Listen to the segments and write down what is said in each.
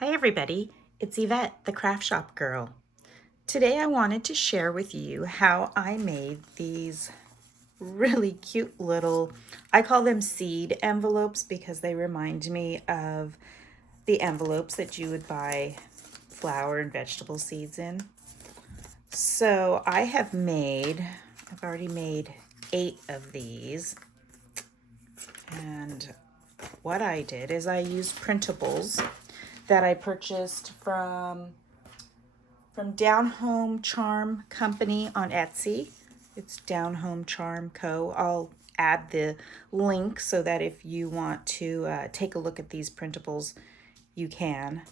Hi everybody, it's Yvette, the craft shop girl. Today I wanted to share with you how I made these really cute little, I call them seed envelopes because they remind me of the envelopes that you would buy flower and vegetable seeds in. So I've already made 8 of these. And what I did is I used printables that I purchased from Down Home Charm Company on Etsy. It's Down Home Charm Co. I'll add the link so that if you want to take a look at these printables, you can.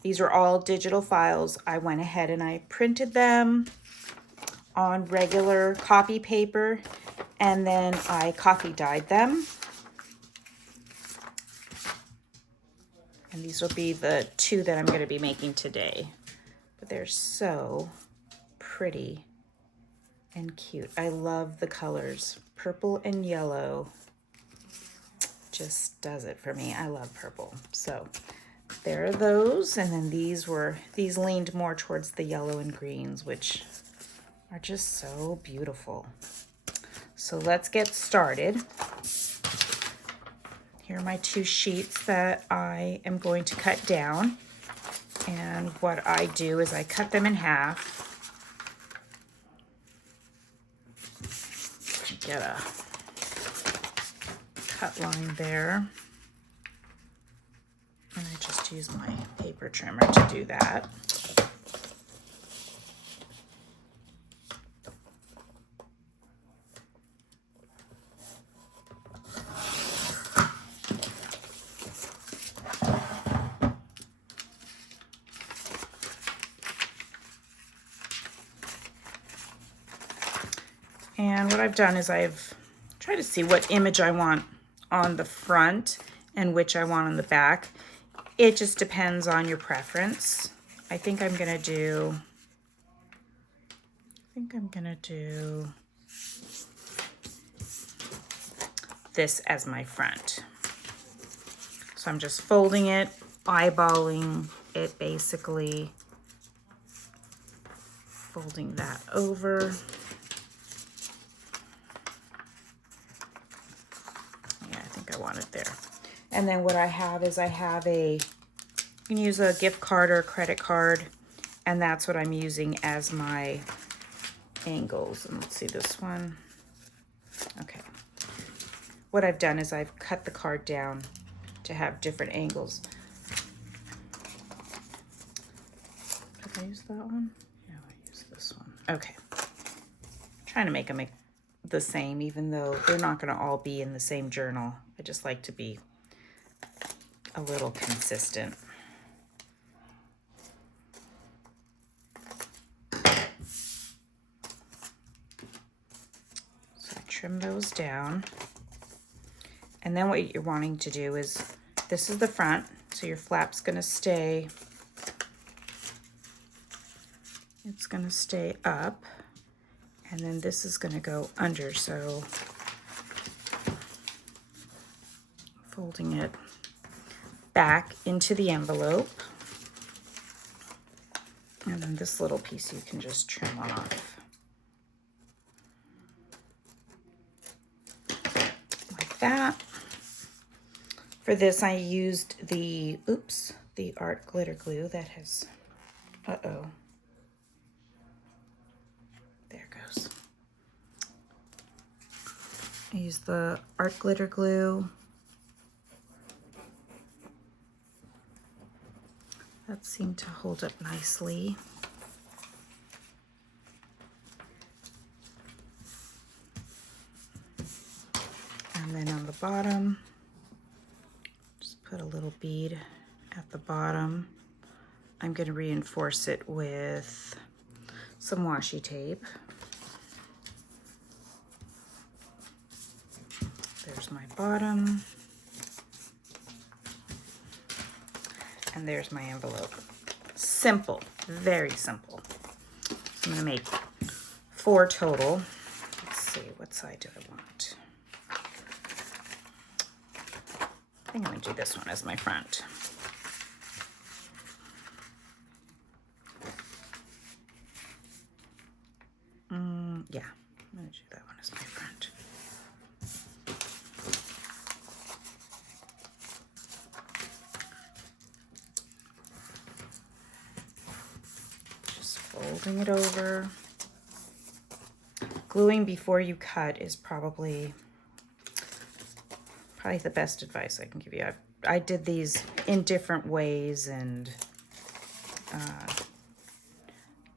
These are all digital files. I went ahead and I printed them on regular copy paper, and then I coffee dyed them. And these will be the 2 that I'm going to be making today. But they're so pretty and cute. I love the colors. Purple and yellow just does it for me. I love purple. So there are those. And then these leaned more towards the yellow and greens, which are just so beautiful. So let's get started. Here are my 2 sheets that I am going to cut down. And what I do is I cut them in half. Get a cut line there. And I just use my paper trimmer to do that. And what I've done is I've tried to see what image I want on the front and which I want on the back. It just depends on your preference. I think I'm gonna do this as my front. So I'm just folding it, eyeballing it basically, folding that over. I want it there. And then what I have is you can use a gift card or a credit card, and that's what I'm using as my angles. And let's see this one. Okay. What I've done is I've cut the card down to have different angles. Did I use that one? Yeah, I used this one. Okay. I'm trying to make them the same, even though they're not going to all be in the same journal. I just like to be a little consistent. So I trim those down. And then what you're wanting to do is, this is the front, so your flap's going to stay, it's going to stay up. And then this is going to go under, so folding it back into the envelope. And then this little piece you can just trim off. Like that. For this I used the art glitter glue that has, there it goes. I used the art glitter glue. That seemed to hold up nicely. And then on the bottom, just put a little bead at the bottom. I'm going to reinforce it with some washi tape. There's my bottom. And there's my envelope. Simple, very simple. I'm gonna make 4 total. Let's see, what side do I want? I think I'm gonna do this one as my front. folding it over. Gluing before you cut is probably the best advice I can give you. I did these in different ways, and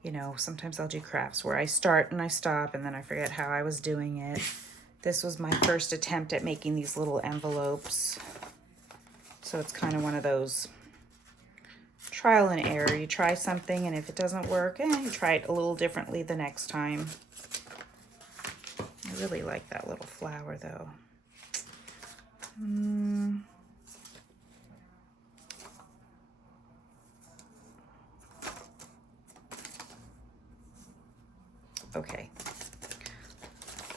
you know, sometimes I'll do crafts where I start and I stop and then I forget how I was doing it. This was my first attempt at making these little envelopes. So it's kind of one of those trial and error. You try something, and if it doesn't work, you try it a little differently the next time. I really like that little flower though. Okay,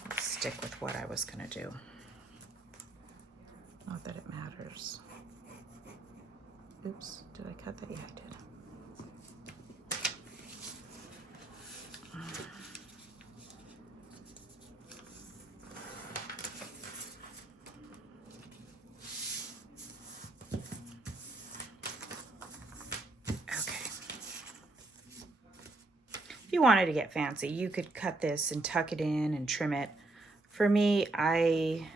let's stick with what I was gonna do. Not that it matters. Oops, did I cut that? Yeah, I did. If you wanted to get fancy, you could cut this and tuck it in and trim it. For me, I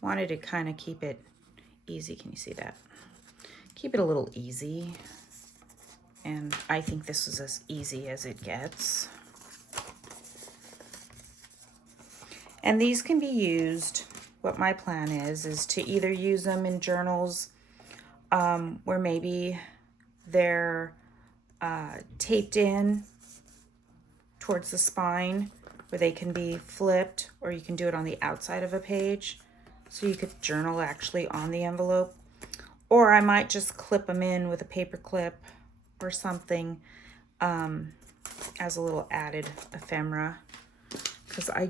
wanted to kind of keep it easy. Can you see that? Keep it a little easy. And I think this is as easy as it gets. And these can be used, what my plan is to either use them in journals where maybe they're taped in towards the spine, where they can be flipped, or you can do it on the outside of a page. So you could journal actually on the envelope. Or I might just clip them in with a paper clip or something as a little added ephemera. Because I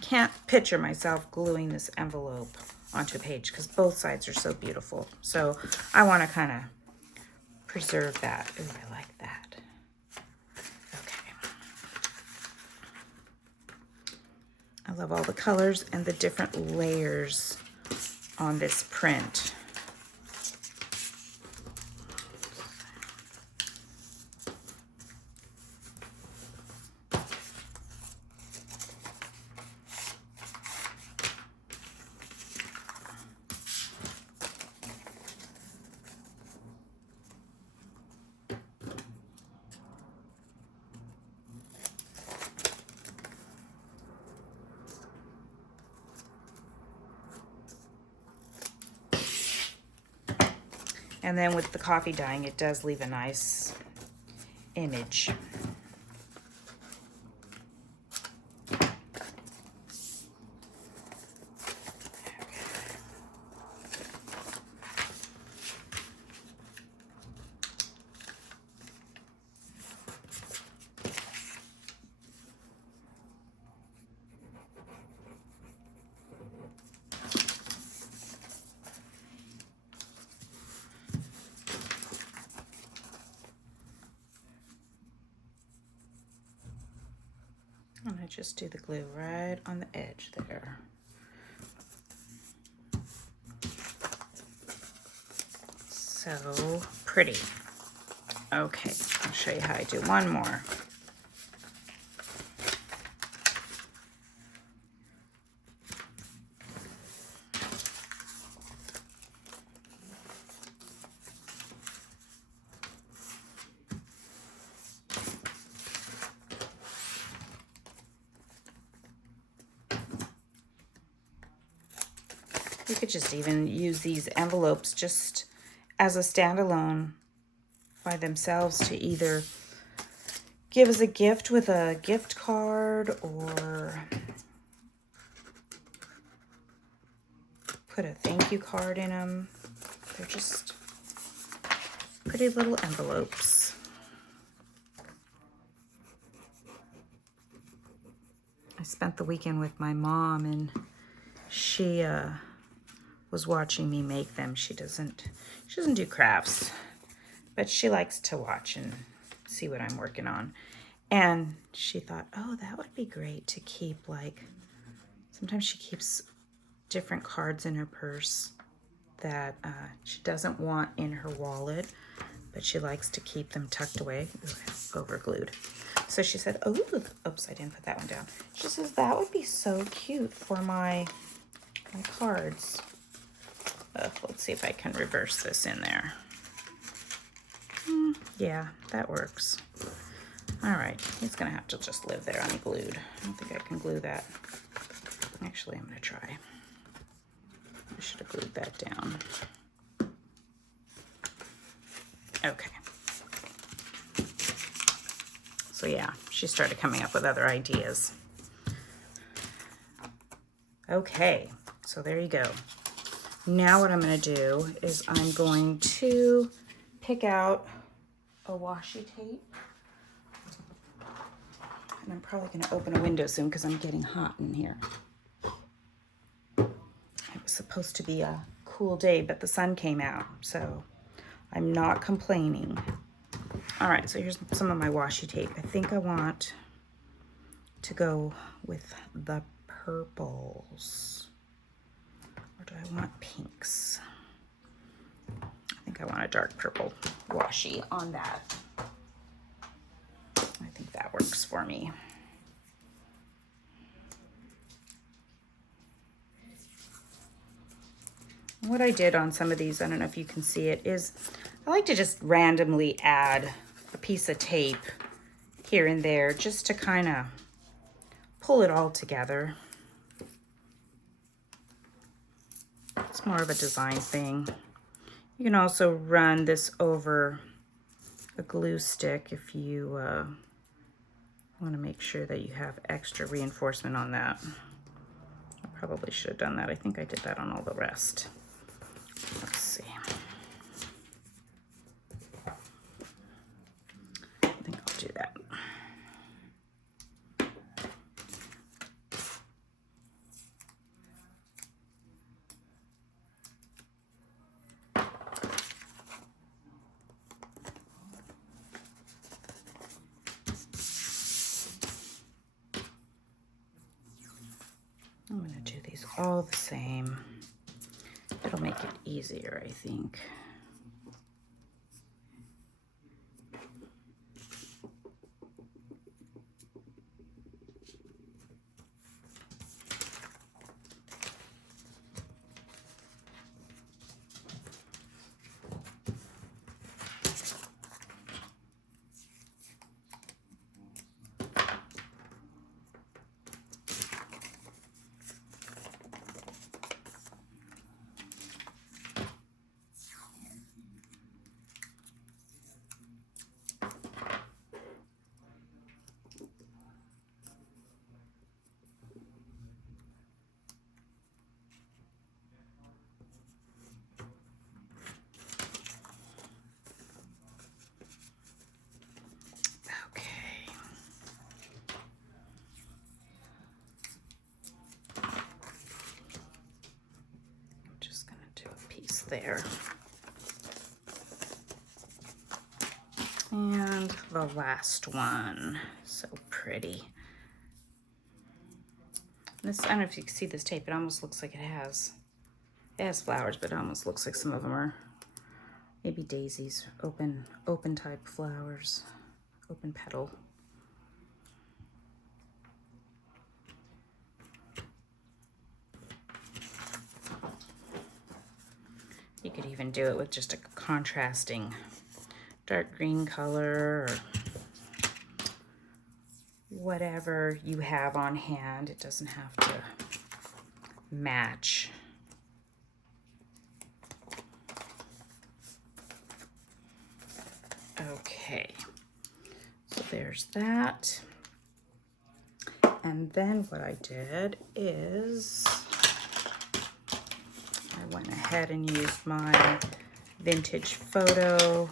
can't picture myself gluing this envelope onto a page because both sides are so beautiful. So I want to kind of preserve that. Ooh, I like that. Okay. I love all the colors and the different layers on this print. And then with the coffee dyeing, it does leave a nice image. And I just do the glue right on the edge there. So pretty. Okay, I'll show you how I do one more. You could just even use these envelopes just as a standalone by themselves to either give as a gift with a gift card or put a thank you card in them. They're just pretty little envelopes. I spent the weekend with my mom, and she was watching me make them. She doesn't do crafts, but she likes to watch and see what I'm working on. And she thought, oh, that would be great to keep, like, sometimes she keeps different cards in her purse that she doesn't want in her wallet. but she likes to keep them tucked away. Ooh, over glued. So she said, oh, oops, I didn't put that one down. She says, that would be so cute for my cards. Let's see if I can reverse this in there. Yeah, that works. All right, he's gonna have to just live there unglued. I don't think I can glue that. Actually, I'm gonna try. I should have glued that down. Okay. So yeah, she started coming up with other ideas. Okay, so there you go. Now what I'm gonna do is I'm going to pick out a washi tape. And I'm probably gonna open a window soon because I'm getting hot in here. It was supposed to be a cool day, but the sun came out, so I'm not complaining. All right, so here's some of my washi tape. I think I want to go with the purples. Or do I want pinks? I think I want a dark purple washi on that. I think that works for me. What I did on some of these, I don't know if you can see it, is I like to just randomly add a piece of tape here and there just to kind of pull it all together. It's more of a design thing. You can also run this over a glue stick if you want to make sure that you have extra reinforcement on that. I probably should have done that. I think I did that on all the rest. Let's see. I think I'll do that. I'm going to do these all the same. It'll make it easier, I think. There. And the last one, so pretty. This, I don't know if you can see this tape, it almost looks like it has flowers, but it almost looks like some of them are maybe daisies, open type flowers, open petal. You could even do it with just a contrasting dark green color or whatever you have on hand. It doesn't have to match. Okay, so there's that. And then what I did is I went ahead and used my vintage photo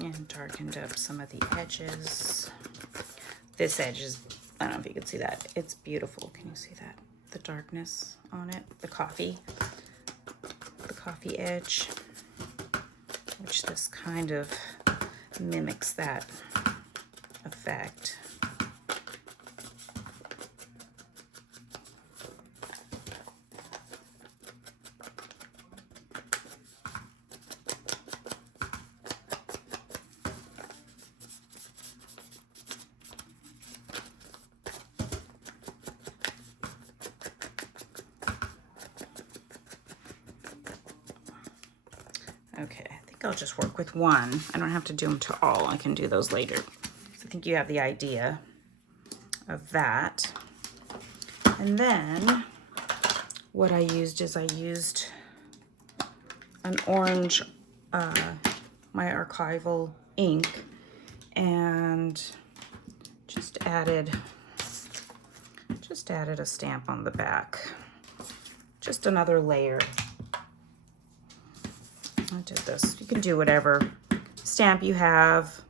and darkened up some of the edges. This edge is, I don't know if you can see that. It's beautiful. Can you see that? The darkness on it, the coffee edge, which this kind of mimics that effect. Okay, I think I'll just work with one. I don't have to do them to all. I can do those later. So I think you have the idea of that. And then what I used is I used an orange, my archival ink, and just added a stamp on the back. Just another layer. I did this. You can do whatever stamp you have.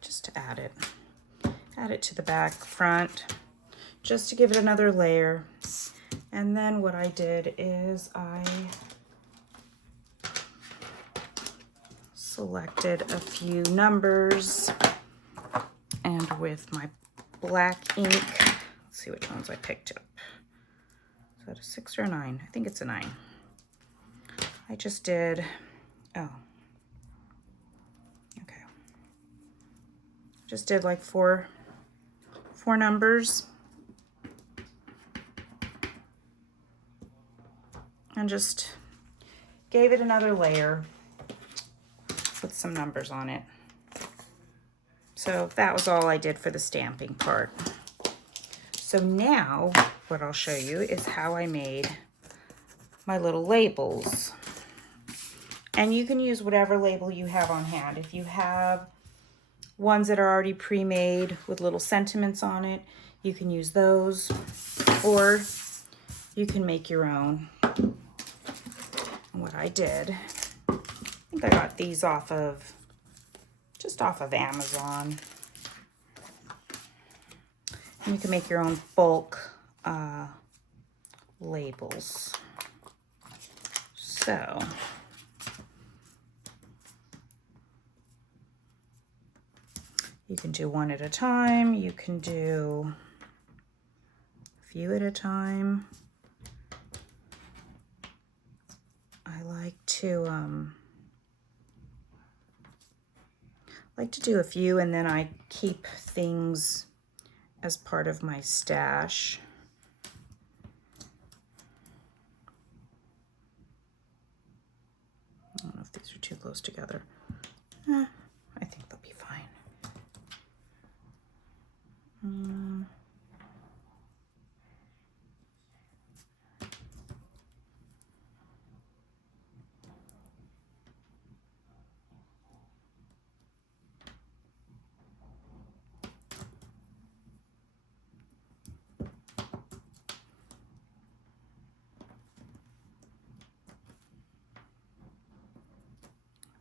Just to add it. Add it to the back, front, just to give it another layer. And then what I did is I selected a few numbers, and with my black ink, let's see which ones I picked up. Is that a 6 or a 9? I think it's a 9. I just did, oh, okay. Just did like four numbers. And just gave it another layer with some numbers on it. So that was all I did for the stamping part. So now what I'll show you is how I made my little labels. And you can use whatever label you have on hand. If you have ones that are already pre-made with little sentiments on it, you can use those, or you can make your own. And what I did, I think I got these just off of Amazon. And you can make your own bulk labels. So you can do one at a time. You can do a few at a time. I like to do a few, and then I keep things as part of my stash. I don't know if these are too close together. I think they'll be fine.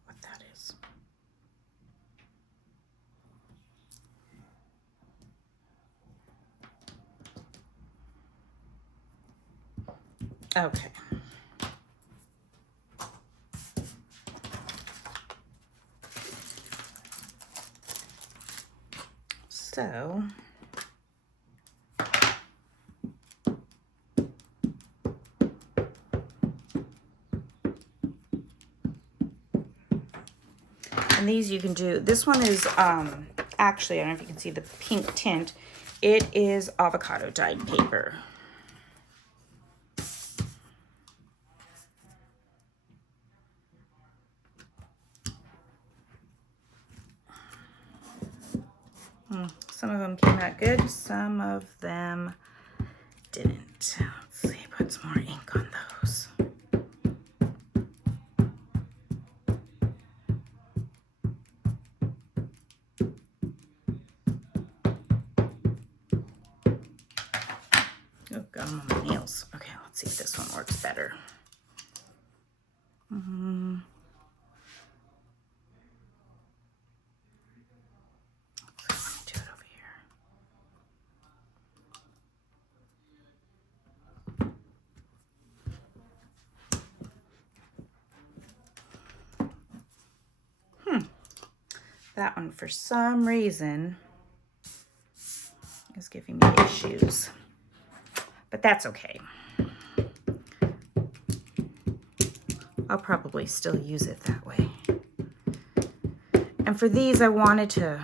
What that is. Okay. So and these you can do, this one is actually, I don't know if you can see the pink tint. It is avocado dyed paper. Some of them came out good, some of them didn't. Let's see, put some more ink on those. Oh, got them on my nails. Okay, let's see if this one works better. Do it over here. That one, for some reason, is giving me issues. But that's okay. I'll probably still use it that way. And for these, I wanted to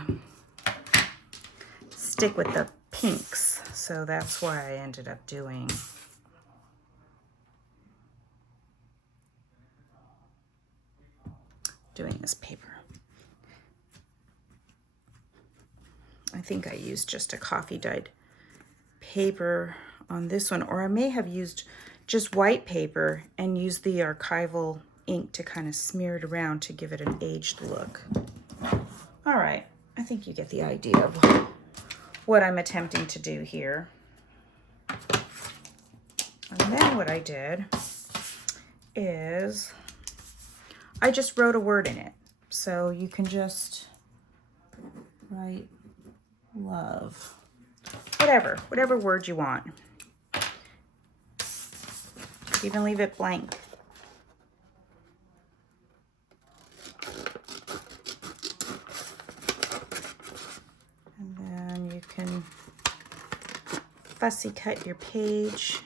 stick with the pinks, so that's why I ended up doing this paper. I think I used just a coffee dyed paper on this one, or I may have used just white paper and used the archival ink to kind of smear it around to give it an aged look. All right, I think you get the idea of what I'm attempting to do here. And then what I did is I just wrote a word in it. So you can just write love, whatever word you want. Even leave it blank. And then you can fussy cut your page.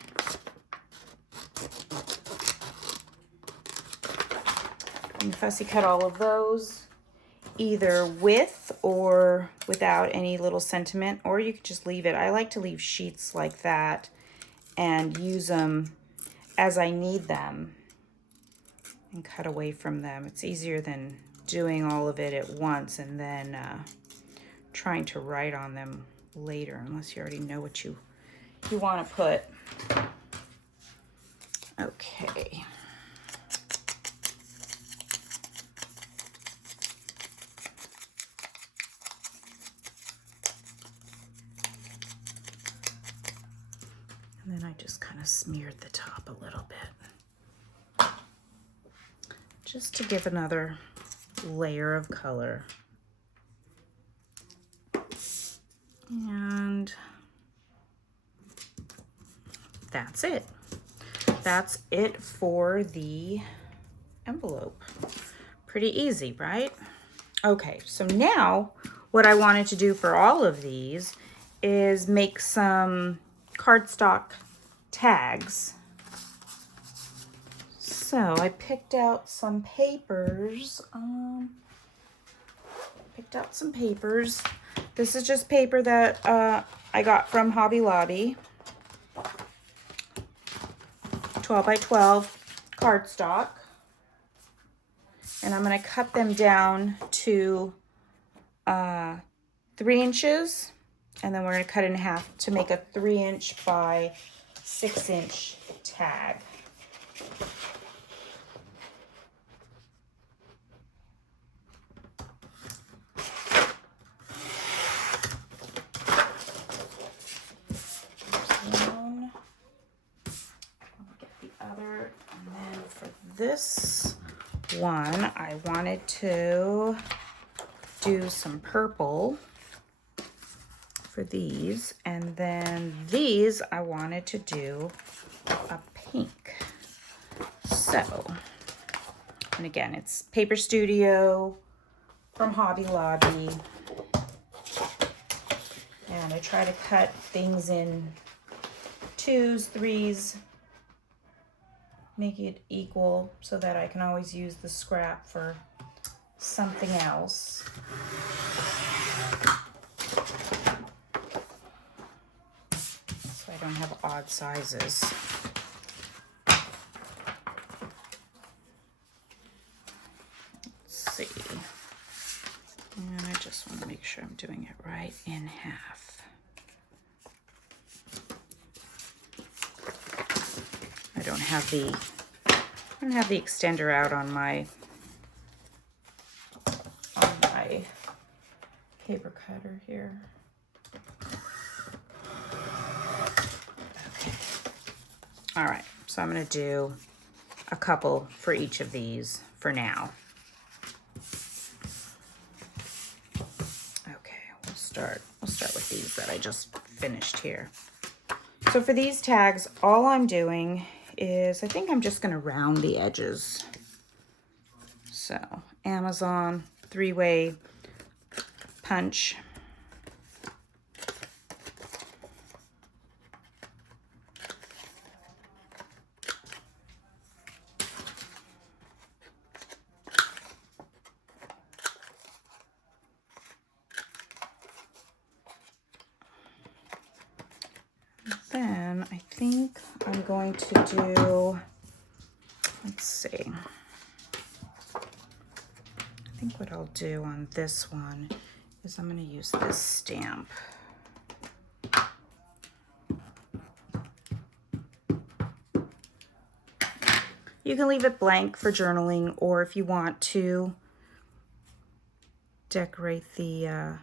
You can fussy cut all of those, either with or without any little sentiment, or you could just leave it. I like to leave sheets like that and use them as I need them and cut away from them. It's easier than doing all of it at once and then trying to write on them later, unless you already know what you want to put. Okay. And then I just kind of smeared the top a little bit, just to give another layer of color. And that's it. That's it for the envelope. Pretty easy, right? Okay, so now what I wanted to do for all of these is make some cardstock tags. So I picked out some papers. This is just paper that I got from Hobby Lobby. 12 by 12 cardstock. And I'm going to cut them down to 3 inches. And then we're going to cut it in half to make a 3-inch by 6-inch tag. This one, I wanted to do some purple for these, and then these I wanted to do a pink. So, and again, it's Paper Studio from Hobby Lobby, and I try to cut things in 2s, 3s, make it equal so that I can always use the scrap for something else. So I don't have odd sizes. Let's see. And I just want to make sure I'm doing it right in half. I don't have the extender out on my paper cutter here. Okay. All right, so I'm going to do a couple for each of these for now. Okay, we'll start with these that I just finished here. So for these tags, all I'm doing is, I think I'm just going to round the edges. So Amazon 3-way punch. then I think I'm going to do, let's see. I think what I'll do on this one is I'm going to use this stamp. You can leave it blank for journaling, or if you want to decorate the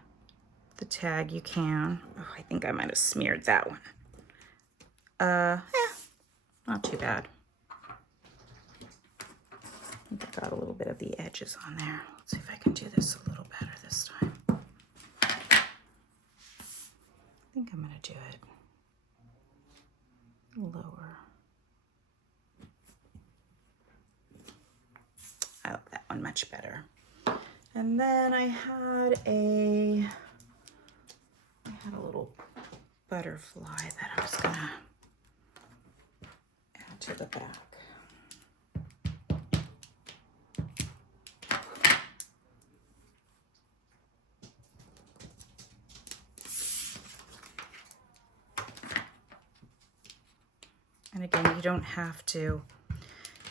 tag, you can. Oh, I think I might have smeared that one. Not too bad. I think I got a little bit of the edges on there. Let's see if I can do this a little better this time. I think I'm going to do it lower. I like that one much better. And then I had a little butterfly that I was gonna add to the back. And again, you don't have to.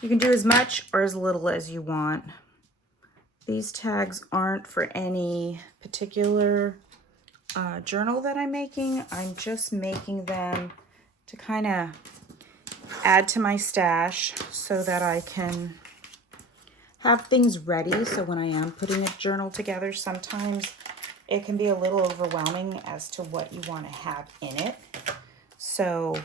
You can do as much or as little as you want. These tags aren't for any particular journal that I'm making. I'm just making them to kind of add to my stash so that I can have things ready. So when I am putting a journal together, sometimes it can be a little overwhelming as to what you want to have in it. So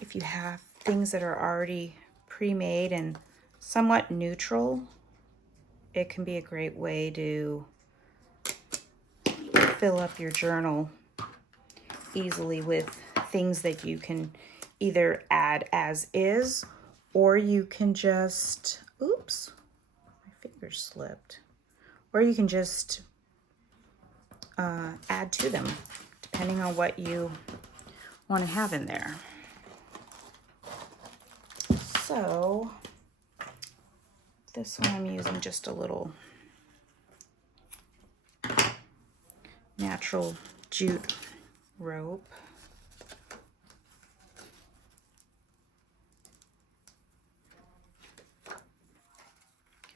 if you have things that are already pre-made and somewhat neutral, it can be a great way to fill up your journal easily with things that you can either add as is, or you can just, oops, my finger slipped, or you can just add to them depending on what you want to have in there. So this one I'm using just a little natural jute rope.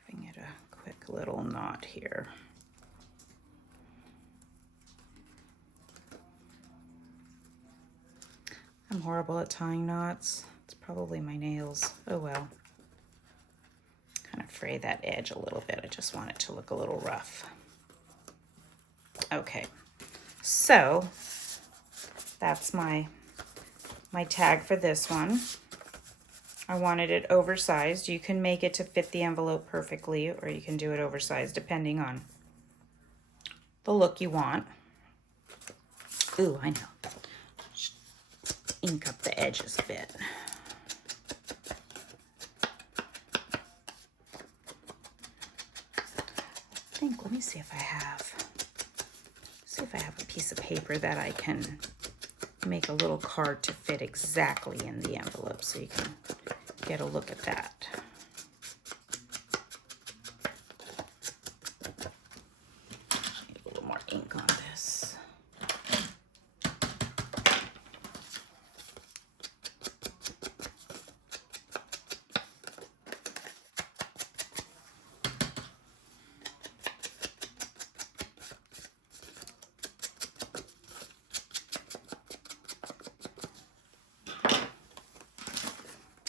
Giving it a quick little knot here. I'm horrible at tying knots. It's probably my nails. Oh well. Kind of fray that edge a little bit. I just want it to look a little rough. Okay, so that's my tag for this one. I wanted it oversized. You can make it to fit the envelope perfectly, or you can do it oversized depending on the look you want. Ooh, I know. Just ink up the edges a bit. Let me see if I have a piece of paper that I can make a little card to fit exactly in the envelope so you can get a look at that. Need a little more ink on this.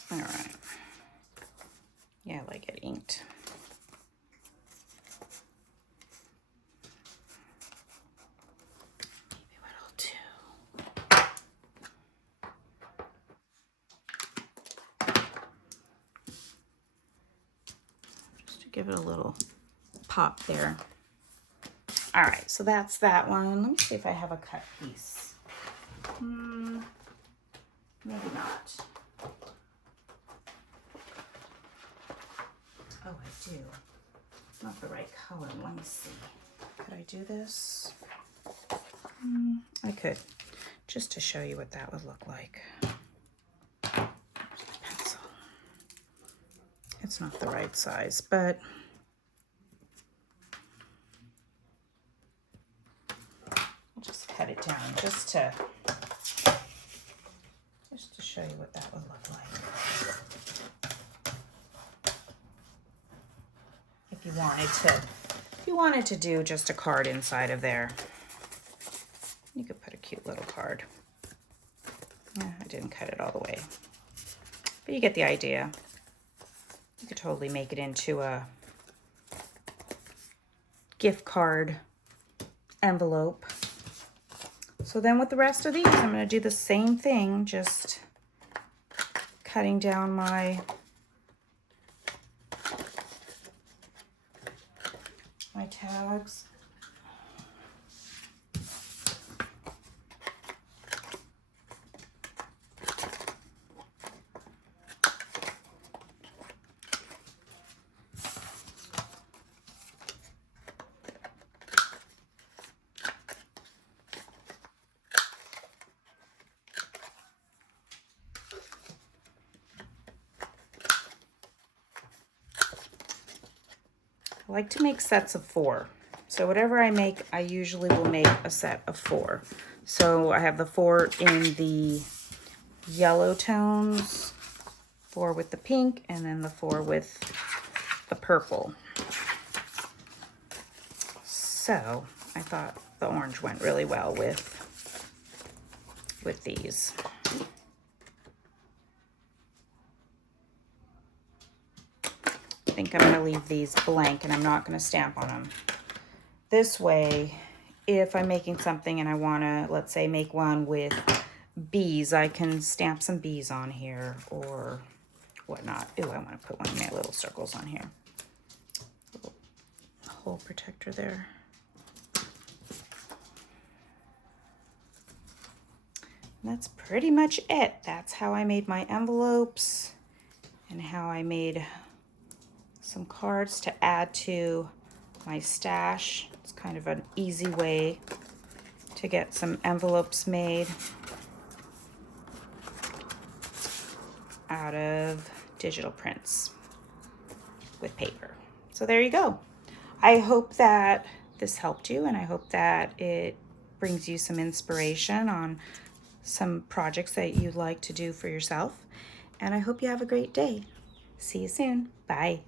All right. Yeah, I like it inked. Maybe what I'll do. Just to give it a little pop there. All right, so that's that one. Let me see if I have a cut piece. Maybe not. Oh, I do. Not the right color. Let me see. Could I do this? I could, just to show you what that would look like. There's my pencil. It's not the right size, but I'll just cut it down just to show you what that would look like. If you wanted to do just a card inside of there, you could put a cute little card. Yeah, I didn't cut it all the way, but you get the idea. You could totally make it into a gift card envelope. So then with the rest of these, I'm going to do the same thing, just cutting down my tags. I like to make sets of 4. So whatever I make, I usually will make a set of 4. So I have the 4 in the yellow tones, 4 with the pink, and then the 4 with the purple. So I thought the orange went really well with these. I think I'm going to leave these blank and I'm not going to stamp on them. This way, if I'm making something and I want to, let's say, make one with bees, I can stamp some bees on here or whatnot. Ooh, I want to put one of my little circles on here. Little hole protector there. And that's pretty much it. That's how I made my envelopes and how I made some cards to add to my stash. It's kind of an easy way to get some envelopes made out of digital prints with paper. So there you go. I hope that this helped you, and I hope that it brings you some inspiration on some projects that you'd like to do for yourself. And I hope you have a great day. See you soon. Bye.